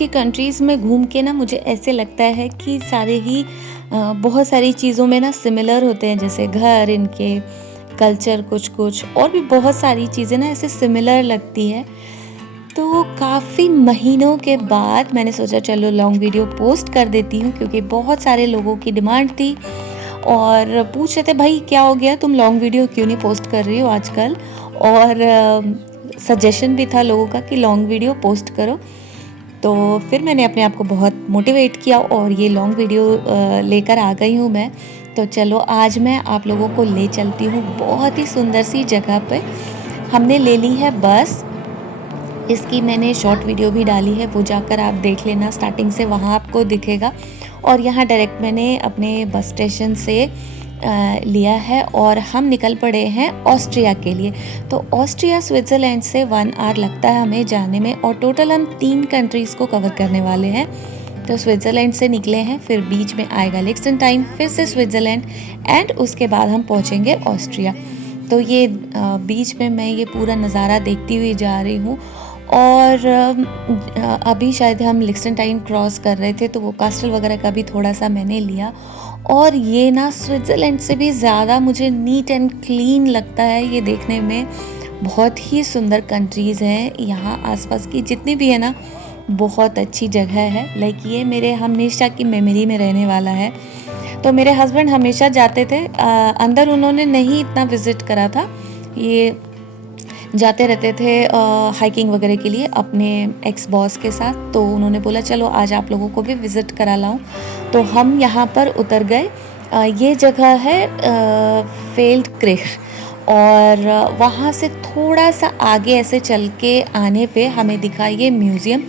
की कंट्रीज़ में घूम के ना मुझे ऐसे लगता है कि सारे ही बहुत सारी चीज़ों में ना सिमिलर होते हैं, जैसे घर, इनके कल्चर कुछ कुछ और भी बहुत सारी चीज़ें ना ऐसे सिमिलर लगती है। तो काफ़ी महीनों के बाद मैंने सोचा चलो लॉन्ग वीडियो पोस्ट कर देती हूँ, क्योंकि बहुत सारे लोगों की डिमांड थी और पूछ रहे थे भाई क्या हो गया, तुम लॉन्ग वीडियो क्यों नहीं पोस्ट कर रही हो आजकल। और सजेशन भी था लोगों का कि लॉन्ग वीडियो पोस्ट करो। तो फिर मैंने अपने आप को बहुत मोटिवेट किया और ये लॉन्ग वीडियो लेकर आ गई हूँ मैं। तो चलो आज मैं आप लोगों को ले चलती हूँ बहुत ही सुंदर सी जगह पे। हमने ले ली है बस, इसकी मैंने शॉर्ट वीडियो भी डाली है, वो जाकर आप देख लेना, स्टार्टिंग से वहाँ आपको दिखेगा। और यहाँ डायरेक्ट मैंने अपने बस स्टेशन से लिया है और हम निकल पड़े हैं ऑस्ट्रिया के लिए। तो ऑस्ट्रिया स्विट्ज़रलैंड से 1 आवर लगता है हमें जाने में और टोटल हम 3 कंट्रीज़ को कवर करने वाले हैं। तो स्विट्ज़रलैंड से निकले हैं, फिर बीच में आएगा लिechtenstein, फिर से स्विट्ज़रलैंड एंड उसके बाद हम पहुँचेंगे ऑस्ट्रिया। तो ये बीच में मैं ये पूरा नज़ारा देखती हुई जा रही हूँ। और अभी शायद हम लिechtenstein क्रॉस कर रहे थे, तो वो कास्टल वगैरह का भी थोड़ा सा मैंने लिया। और ये ना स्विट्ज़रलैंड से भी ज़्यादा मुझे नीट एंड क्लीन लगता है ये देखने में। बहुत ही सुंदर कंट्रीज़ हैं यहाँ आसपास की जितनी भी है ना, बहुत अच्छी जगह है। लाइक ये मेरे हमेशा की मेमोरी में रहने वाला है। तो मेरे हस्बैंड हमेशा जाते थे, अंदर उन्होंने नहीं इतना विज़िट करा था, ये जाते रहते थे हाइकिंग वगैरह के लिए अपने एक्स बॉस के साथ। तो उन्होंने बोला चलो आज आप लोगों को भी विज़िट करा लाऊं। तो हम यहाँ पर उतर गए। ये जगह है फेल्डक्रिख, और वहाँ से थोड़ा सा आगे ऐसे चल के आने पे हमें दिखा ये म्यूज़ियम।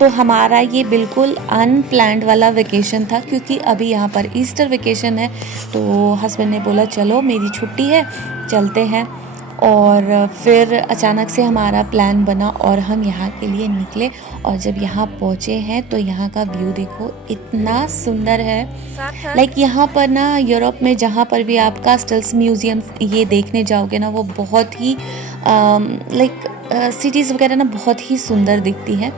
तो हमारा ये बिल्कुल अनप्लैंड वाला वेकेशन था, क्योंकि अभी यहाँ पर ईस्टर वेकेशन है। तो हस्बैंड ने बोला चलो मेरी छुट्टी है, चलते हैं। और फिर अचानक से हमारा प्लान बना और हम यहाँ के लिए निकले। और जब यहाँ पहुँचे हैं तो यहाँ का व्यू देखो, इतना सुंदर है। लाइक यहाँ पर ना यूरोप में जहाँ पर भी आप कास्टल्स, म्यूज़ियम्स ये देखने जाओगे ना, वो बहुत ही लाइक सिटीज़ वगैरह ना बहुत ही सुंदर दिखती हैं।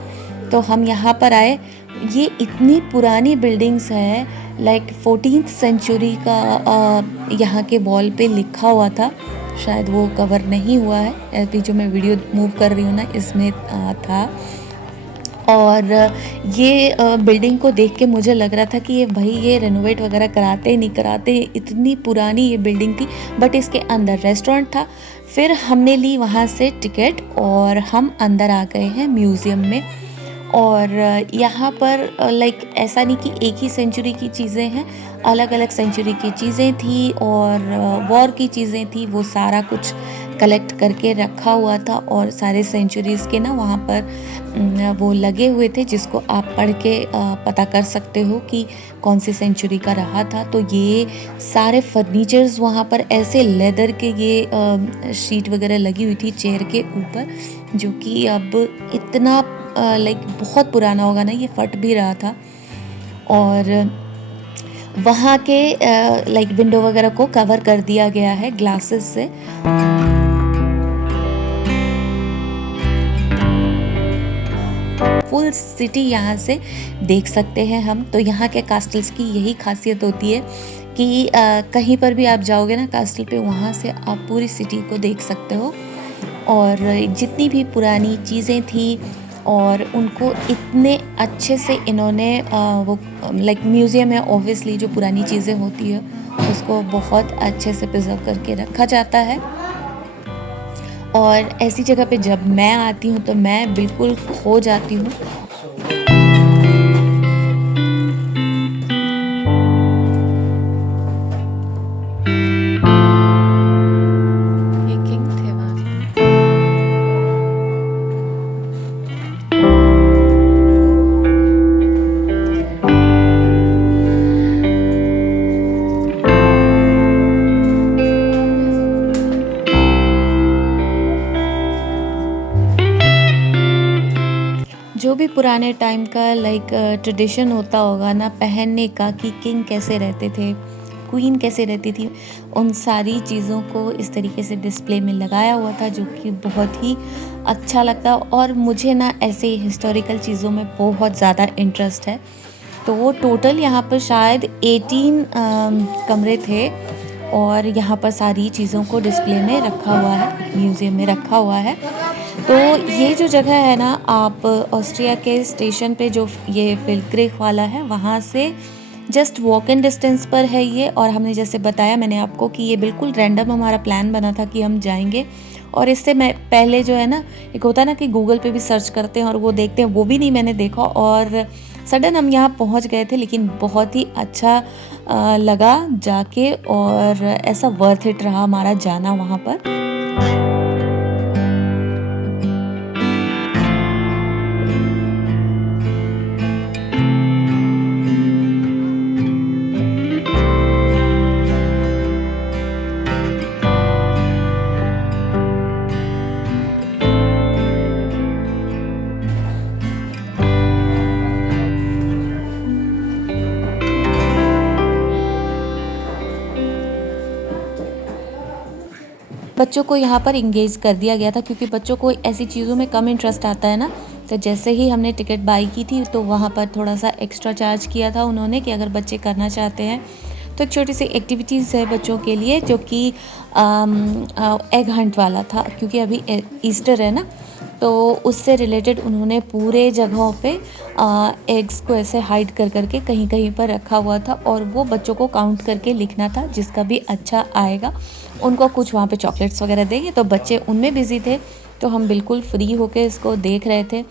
तो हम यहाँ पर आए, ये इतनी पुरानी बिल्डिंग्स है, लाइक 14th सेंचुरी का यहाँ के वॉल पे लिखा हुआ था। शायद वो कवर नहीं हुआ है, अभी जो मैं वीडियो मूव कर रही हूँ ना इसमें था। और ये बिल्डिंग को देख के मुझे लग रहा था कि ये भाई ये रेनोवेट वगैरह कराते नहीं कराते, इतनी पुरानी ये बिल्डिंग थी। बट इसके अंदर रेस्टोरेंट था। फिर हमने ली वहाँ से टिकट और हम अंदर आ गए हैं म्यूज़ियम में। और यहाँ पर लाइक ऐसा नहीं कि एक ही सेंचुरी की चीज़ें हैं, अलग अलग सेंचुरी की चीज़ें थी और वॉर की चीज़ें थी, वो सारा कुछ कलेक्ट करके रखा हुआ था। और सारे सेंचुरीज़ के ना वहाँ पर वो लगे हुए थे, जिसको आप पढ़ के पता कर सकते हो कि कौन सी सेंचुरी का रहा था। तो ये सारे फर्नीचर्स वहाँ पर ऐसे लेदर के ये शीट वगैरह लगी हुई थी चेयर के ऊपर, जो कि अब इतना लाइक बहुत पुराना होगा ना, ये फट भी रहा था। और वहाँ के लाइक विंडो वगैरह को कवर कर दिया गया है ग्लासेस से। फुल सिटी यहाँ से देख सकते हैं हम। तो यहाँ के कास्टल्स की यही खासियत होती है कि कहीं पर भी आप जाओगे ना कास्टल पे, वहाँ से आप पूरी सिटी को देख सकते हो। और जितनी भी पुरानी चीज़ें थी और उनको इतने अच्छे से इन्होंने वो लाइक म्यूज़ियम है, ऑब्वियसली जो पुरानी चीज़ें होती है उसको बहुत अच्छे से प्रिजर्व करके रखा जाता है। और ऐसी जगह पे जब मैं आती हूँ तो मैं बिल्कुल खो जाती हूँ। ये किंग थे वहाँ। जो भी पुराने टाइम का लाइक ट्रेडिशन होता होगा ना पहनने का, कि किंग कैसे रहते थे, क्वीन कैसे रहती थी, उन सारी चीज़ों को इस तरीके से डिस्प्ले में लगाया हुआ था, जो कि बहुत ही अच्छा लगता। और मुझे ना ऐसे हिस्टोरिकल चीज़ों में बहुत ज़्यादा इंटरेस्ट है। तो वो टोटल यहाँ पर शायद 18 कमरे थे और यहाँ पर सारी चीज़ों को डिस्प्ले में रखा हुआ है, म्यूज़ियम में रखा हुआ है। तो ये जो जगह है ना, आप ऑस्ट्रिया के स्टेशन पे जो ये फिल्क्रेख वाला है, वहाँ से जस्ट वॉक इन डिस्टेंस पर है ये। और हमने जैसे बताया मैंने आपको कि ये बिल्कुल रैंडम हमारा प्लान बना था कि हम जाएंगे। और इससे मैं पहले जो है ना, एक होता है ना कि गूगल पे भी सर्च करते हैं और वो देखते हैं, वो भी नहीं मैंने देखा और सडन हम यहाँ पहुँच गए थे। लेकिन बहुत ही अच्छा लगा जाके और ऐसा वर्थ इट रहा हमारा जाना वहाँ पर। बच्चों को यहाँ पर इंगेज कर दिया गया था क्योंकि बच्चों को ऐसी चीज़ों में कम इंटरेस्ट आता है ना। तो जैसे ही हमने टिकट बाई की थी तो वहाँ पर थोड़ा सा एक्स्ट्रा चार्ज किया था उन्होंने कि अगर बच्चे करना चाहते हैं तो एक छोटी सी एक्टिविटीज़ है बच्चों के लिए, जो कि एग हंट वाला था। क्योंकि अभी ईस्टर है ना, तो उससे रिलेटेड उन्होंने पूरे जगहों पे एग्स को ऐसे हाइड कर करके कहीं कहीं पर रखा हुआ था और वो बच्चों को काउंट करके लिखना था, जिसका भी अच्छा आएगा उनको कुछ वहाँ पे चॉकलेट्स वगैरह देंगे। तो बच्चे उनमें बिज़ी थे, तो हम बिल्कुल फ्री होके इसको देख रहे थे।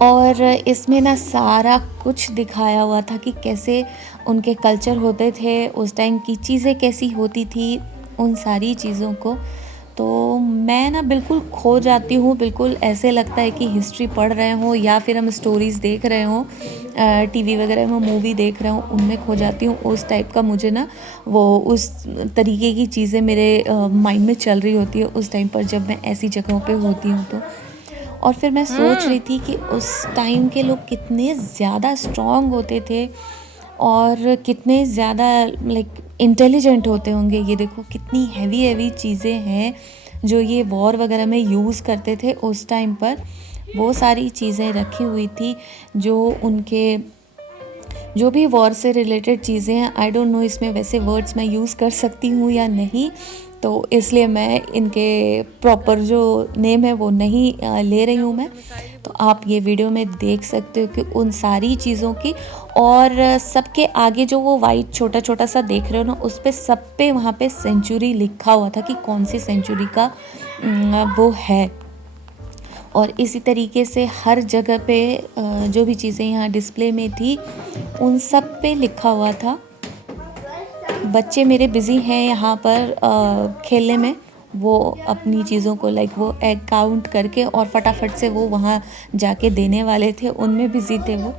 और इसमें ना सारा कुछ दिखाया हुआ था कि कैसे उनके कल्चर होते थे, उस टाइम की चीज़ें कैसी होती थी, उन सारी चीज़ों को। तो मैं ना बिल्कुल खो जाती हूँ, बिल्कुल ऐसे लगता है कि हिस्ट्री पढ़ रहे हों या फिर हम स्टोरीज़ देख रहे हों, टीवी वगैरह में मूवी देख रहे हों, उनमें खो जाती हूँ। उस टाइप का मुझे ना वो उस तरीके की चीज़ें मेरे माइंड में चल रही होती है उस टाइम पर जब मैं ऐसी जगहों पे होती हूँ तो। और फिर मैं सोच रही थी कि उस टाइम के लोग कितने ज़्यादा स्ट्रॉन्ग होते थे और कितने ज़्यादा लाइक इंटेलिजेंट होते होंगे। ये देखो कितनी हैवी हैवी चीज़ें हैं जो ये वॉर वगैरह में यूज़ करते थे उस टाइम पर। वो सारी चीज़ें रखी हुई थी जो उनके जो भी वॉर से रिलेटेड चीज़ें हैं। आई डोंट नो इसमें वैसे वर्ड्स मैं यूज़ कर सकती हूँ या नहीं, तो इसलिए मैं इनके प्रॉपर जो नेम है वो नहीं ले रही हूँ मैं। तो आप ये वीडियो में देख सकते हो कि उन सारी चीज़ों की, और सबके आगे जो वो वाइट छोटा छोटा सा देख रहे हो ना, उस पे सब पे वहाँ पे सेंचुरी लिखा हुआ था कि कौन सी सेंचुरी का वो है। और इसी तरीके से हर जगह पे जो भी चीज़ें यहाँ डिस्प्ले में थी उन सब पे लिखा हुआ था। बच्चे मेरे बिज़ी हैं यहाँ पर खेलने में, वो अपनी चीज़ों को लाइक वो एग काउंट करके और फटाफट से वो वहाँ जाके देने वाले थे, उनमें बिज़ी थे वो।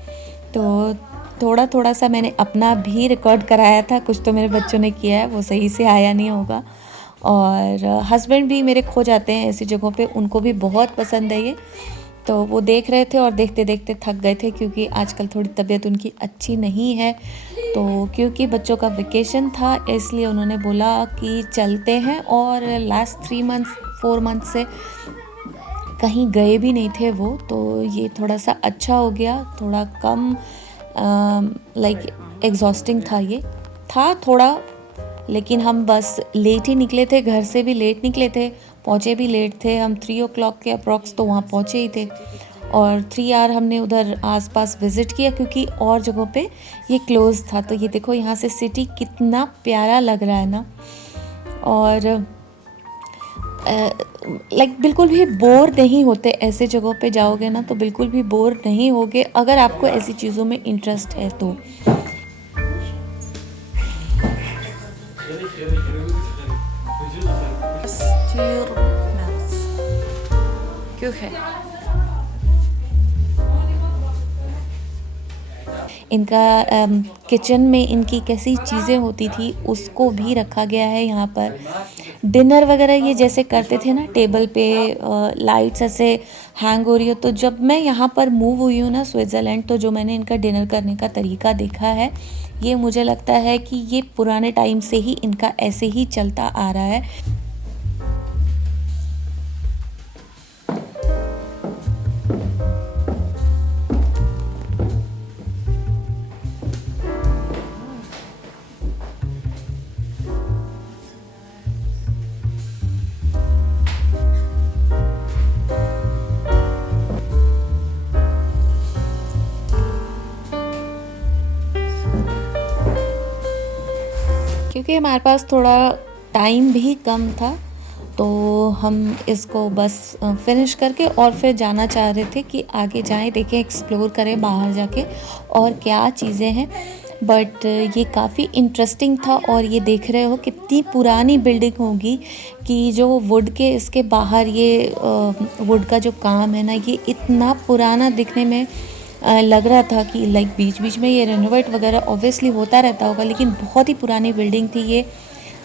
तो थोड़ा थोड़ा सा मैंने अपना भी रिकॉर्ड कराया था, कुछ तो मेरे बच्चों ने किया है, वो सही से आया नहीं होगा। और हस्बैंड भी मेरे खो जाते हैं ऐसी जगहों पे, उनको भी बहुत पसंद है ये। तो वो देख रहे थे और देखते देखते थक गए थे क्योंकि आजकल थोड़ी तबीयत उनकी अच्छी नहीं है। तो क्योंकि बच्चों का वेकेशन था इसलिए उन्होंने बोला कि चलते हैं, और लास्ट 3 मंथ्स 4 मंथ से कहीं गए भी नहीं थे वो। तो ये थोड़ा सा अच्छा हो गया, थोड़ा कम लाइक एग्जॉस्टिंग था ये, था थोड़ा। लेकिन हम बस लेट ही निकले थे, घर से भी लेट निकले थे, पहुँचे भी लेट थे। हम 3 o'clock के अप्रॉक्स तो वहाँ पहुँचे ही थे, और 3 आवर हमने उधर आसपास विज़िट किया क्योंकि और जगहों पे ये क्लोज़ था। तो ये देखो यहाँ से सिटी कितना प्यारा लग रहा है ना, और लाइक बिल्कुल भी बोर नहीं होते ऐसे जगहों पे जाओगे ना, तो बिल्कुल भी बोर नहीं होगे अगर आपको ऐसी चीज़ों में इंटरेस्ट है तो। इनका किचन में इनकी कैसी चीज़ें होती थी उसको भी रखा गया है यहाँ पर। डिनर वगैरह ये जैसे करते थे ना टेबल पे, लाइट्स ऐसे हैंग हो रही हो। तो जब मैं यहाँ पर मूव हुई हूँ ना स्विट्ज़रलैंड, तो जो मैंने इनका डिनर करने का तरीका देखा है ये मुझे लगता है कि ये पुराने टाइम से ही इनका ऐसे ही चलता आ रहा है। क्योंकि हमारे पास थोड़ा टाइम भी कम था, तो हम इसको बस फिनिश करके और फिर जाना चाह रहे थे कि आगे जाएं, देखें, एक्सप्लोर करें बाहर जाके और क्या चीज़ें हैं। बट ये काफ़ी इंटरेस्टिंग था। और ये देख रहे हो कितनी पुरानी बिल्डिंग होगी कि जो वुड के इसके बाहर ये वुड का जो काम है ना, ये इतना पुराना दिखने में लग रहा था कि लाइक बीच बीच में ये रेनोवेट वगैरह ऑब्वियसली होता रहता होगा, लेकिन बहुत ही पुरानी बिल्डिंग थी ये।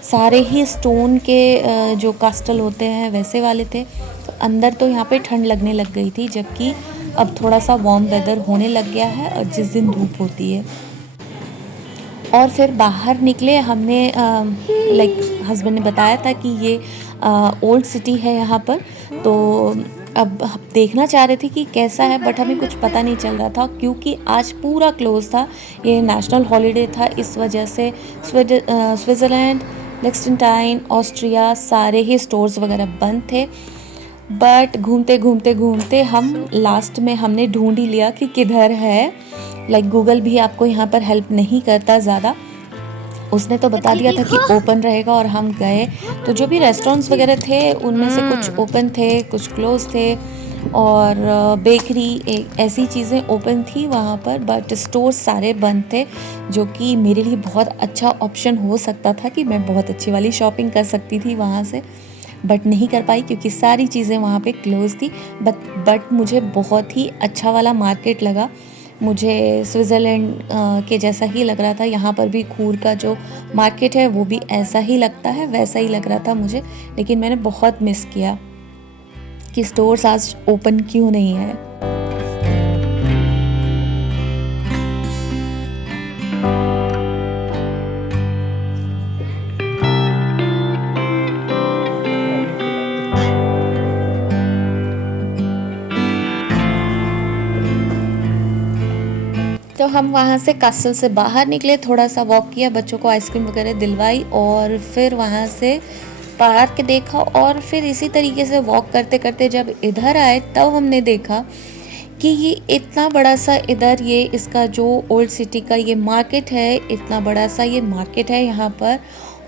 सारे ही स्टोन के जो कास्टल होते हैं वैसे वाले थे। तो अंदर तो यहाँ पे ठंड लगने लग गई थी, जबकि अब थोड़ा सा वार्म वेदर होने लग गया है और जिस दिन धूप होती है। और फिर बाहर निकले हमने, लाइक हस्बैंड ने बताया था कि ये ओल्ड सिटी है यहाँ पर। तो अब हम देखना चाह रहे थे कि कैसा है, बट हमें कुछ पता नहीं चल रहा था क्योंकि आज पूरा क्लोज था। ये नेशनल हॉलीडे था, इस वजह से स्विट्ज़रलैंड, लिechtenstein, ऑस्ट्रिया सारे ही स्टोर्स वगैरह बंद थे। बट घूमते घूमते घूमते हम लास्ट में हमने ढूंढ ही लिया कि किधर है। लाइक गूगल भी आपको यहाँ पर हेल्प नहीं करता ज़्यादा, उसने तो बता दिया था कि ओपन रहेगा और हम गए। तो जो भी रेस्टोरेंट्स वगैरह थे उनमें से कुछ ओपन थे, कुछ क्लोज थे, और बेकरी ऐसी चीज़ें ओपन थी वहाँ पर, बट स्टोर्स सारे बंद थे, जो कि मेरे लिए बहुत अच्छा ऑप्शन हो सकता था कि मैं बहुत अच्छी वाली शॉपिंग कर सकती थी वहाँ से। बट नहीं कर पाई क्योंकि सारी चीज़ें वहाँ पे क्लोज थी। बट मुझे बहुत ही अच्छा वाला मार्केट लगा। मुझे स्विट्ज़रलैंड के जैसा ही लग रहा था। यहाँ पर भी खूर का जो मार्केट है वो भी ऐसा ही लगता है, वैसा ही लग रहा था मुझे। लेकिन मैंने बहुत मिस किया कि स्टोर्स आज ओपन क्यों नहीं है। तो हम वहाँ से कास्टल से बाहर निकले, थोड़ा सा वॉक किया, बच्चों को आइसक्रीम वगैरह दिलवाई और फिर वहाँ से पार्क देखा। और फिर इसी तरीके से वॉक करते करते जब इधर आए तब हमने देखा कि ये इतना बड़ा सा इधर ये इसका जो ओल्ड सिटी का ये मार्केट है, इतना बड़ा सा ये मार्केट है यहाँ पर।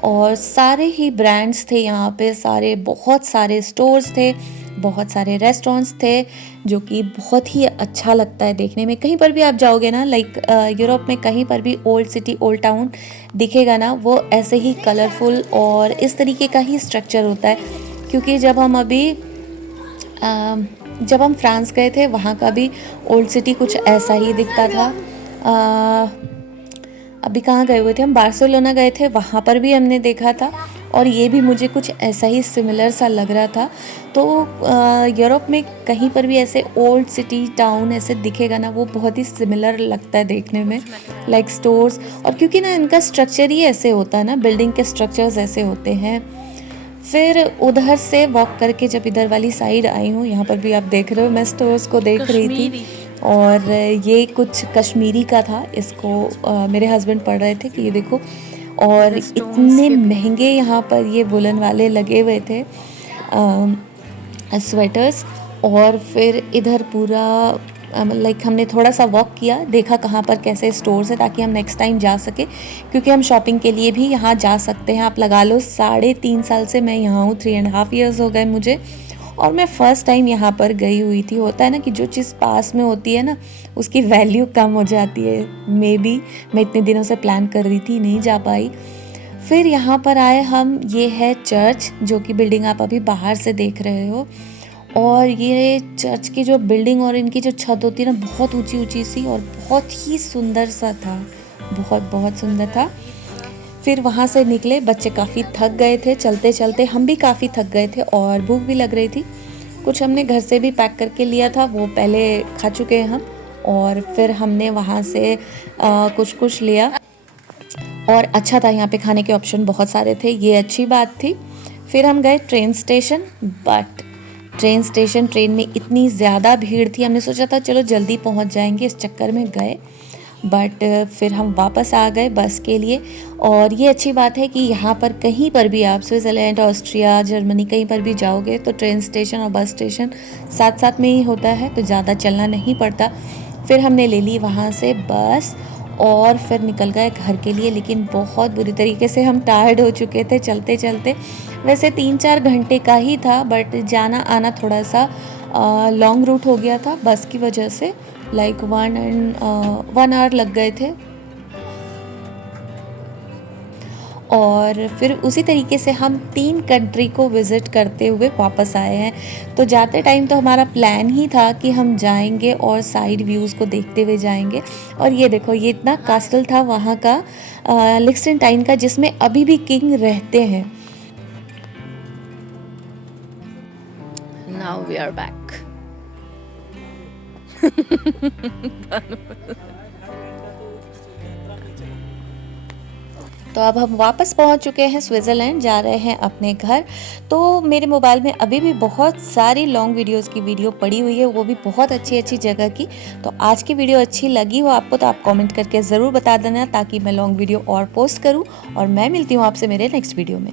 और सारे ही ब्रांड्स थे यहाँ पे, सारे बहुत सारे स्टोर्स थे, बहुत सारे रेस्टोरेंट्स थे, जो कि बहुत ही अच्छा लगता है देखने में। कहीं पर भी आप जाओगे ना, लाइक यूरोप में कहीं पर भी ओल्ड सिटी, ओल्ड टाउन दिखेगा ना, वो ऐसे ही कलरफुल और इस तरीके का ही स्ट्रक्चर होता है। क्योंकि जब हम फ्रांस गए थे वहाँ का भी ओल्ड सिटी कुछ ऐसा ही दिखता था। अभी कहाँ गए हुए थे हम, बार्सिलोना गए थे, वहाँ पर भी हमने देखा था और ये भी मुझे कुछ ऐसा ही सिमिलर सा लग रहा था। तो यूरोप में कहीं पर भी ऐसे ओल्ड सिटी टाउन ऐसे दिखेगा ना, वो बहुत ही सिमिलर लगता है देखने में, लाइक स्टोर्स। और क्योंकि ना इनका स्ट्रक्चर ही ऐसे होता है ना, बिल्डिंग के स्ट्रक्चर्स ऐसे होते हैं। फिर उधर से वॉक करके जब इधर वाली साइड आई हूँ, यहाँ पर भी आप देख रहे हो मैं स्टोर्स को देख रही थी, और ये कुछ कश्मीरी का था। इसको मेरे हस्बैंड पढ़ रहे थे कि ये देखो, और इतने महंगे यहाँ पर ये वुलन वाले लगे हुए थे स्वेटर्स। और फिर इधर पूरा लाइक हमने थोड़ा सा वॉक किया, देखा कहाँ पर कैसे स्टोर्स है ताकि हम नेक्स्ट टाइम जा सके, क्योंकि हम शॉपिंग के लिए भी यहाँ जा सकते हैं। आप लगा लो 3.5 साल से मैं यहाँ हूँ, 3.5 years हो गए मुझे, और मैं फ़र्स्ट टाइम यहाँ पर गई हुई थी। होता है ना कि जो चीज़ पास में होती है ना, उसकी वैल्यू कम हो जाती है। मे बी मैं इतने दिनों से प्लान कर रही थी, नहीं जा पाई। फिर यहाँ पर आए हम, ये है चर्च, जो कि बिल्डिंग आप अभी बाहर से देख रहे हो। और ये चर्च की जो बिल्डिंग और इनकी जो छत होती है ना, बहुत ऊंची ऊंची सी, और बहुत ही सुंदर सा था, बहुत सुंदर था। फिर वहाँ से निकले, बच्चे काफ़ी थक गए थे चलते चलते, हम भी काफ़ी थक गए थे और भूख भी लग रही थी। कुछ हमने घर से भी पैक करके लिया था, वो पहले खा चुके हैं हम। और फिर हमने वहाँ से कुछ लिया। और अच्छा था, यहाँ पे खाने के ऑप्शन बहुत सारे थे, ये अच्छी बात थी। फिर हम गए ट्रेन स्टेशन, बट ट्रेन में इतनी ज़्यादा भीड़ थी, हमने सोचा था चलो जल्दी पहुँच जाएंगे, इस चक्कर में गए, बट फिर हम वापस आ गए बस के लिए। और ये अच्छी बात है कि यहाँ पर कहीं पर भी आप स्विट्ज़रलैंड, ऑस्ट्रिया, जर्मनी कहीं पर भी जाओगे तो ट्रेन स्टेशन और बस स्टेशन साथ साथ में ही होता है, तो ज़्यादा चलना नहीं पड़ता। फिर हमने ले ली वहाँ से बस और फिर निकल गए घर के लिए, लेकिन बहुत बुरी तरीके से हम टायर्ड हो चुके थे चलते चलते। वैसे 3-4 घंटे का ही था, बट जाना आना थोड़ा सा लॉन्ग रूट हो गया था बस की वजह से, लाइक 1 आवर लग गए थे। और फिर उसी तरीके से हम 3 कंट्री को विज़िट करते हुए वापस आए हैं। तो जाते टाइम तो हमारा प्लान ही था कि हम जाएंगे और साइड व्यूज़ को देखते हुए जाएंगे। और ये देखो, ये इतना कास्टल था वहाँ का, लिक्सेनटाइन का, जिसमें अभी भी किंग रहते हैं। Now we are back. तो अब हम वापस पहुंच चुके हैं स्विट्ज़रलैंड, जा रहे हैं अपने घर। तो मेरे मोबाइल में अभी भी बहुत सारी लॉन्ग वीडियोस की वीडियो पड़ी हुई है, वो भी बहुत अच्छी अच्छी जगह की। तो आज की वीडियो अच्छी लगी हो आपको तो आप कमेंट करके ज़रूर बता देना, ताकि मैं लॉन्ग वीडियो और पोस्ट करूं। और मैं मिलती हूँ आपसे मेरे नेक्स्ट वीडियो में।